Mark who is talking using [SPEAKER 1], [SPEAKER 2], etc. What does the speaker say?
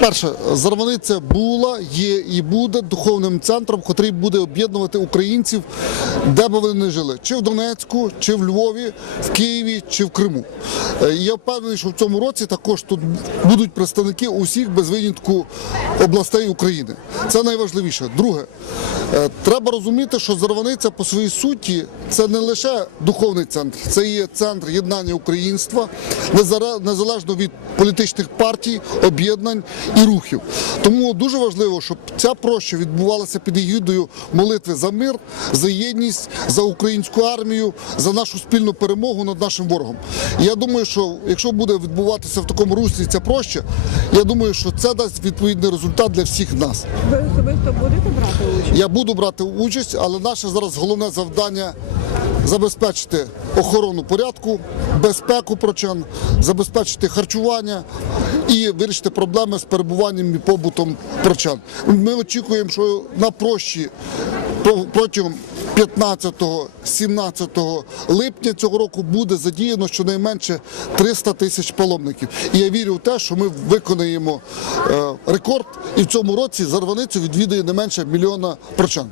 [SPEAKER 1] Перше, Зарваниця була, є і буде духовним центром, який буде об'єднувати українців, де би вони не жили, чи в Донецьку, чи в Львові, в Києві, чи в Криму. Е, Я впевнений, що в цьому році також тут будуть представники усіх без винятку областей України. Це найважливіше. Друге, е, треба розуміти, що Зарваниця по своїй суті це не лише духовний центр, це є центр єднання українства, незалежно від політичних партій, об'єднань і рухів. Тому дуже важливо, щоб ця проща відбувалася під егідою молитви за мир, за єдність, за українську армію, за нашу спільну перемогу над нашим ворогом. Я думаю, що якщо буде відбуватися в такому руслі ця проща, я думаю, що це дасть відповідний результат для всіх нас.
[SPEAKER 2] Ви особисто будете брати участь?
[SPEAKER 1] Я буду брати участь, але наше зараз головне завдання забезпечити охорону порядку, безпеку прочан, забезпечити харчування і вирішити проблеми з перебуванням і побутом прочан. Ми очікуємо, що на прощі протягом 15-17 липня цього року буде задіяно щонайменше 300 тисяч паломників. І я вірю в те, що ми виконаємо е, рекорд, і в цьому році Зарваницю відвідує не менше мільйона прочан.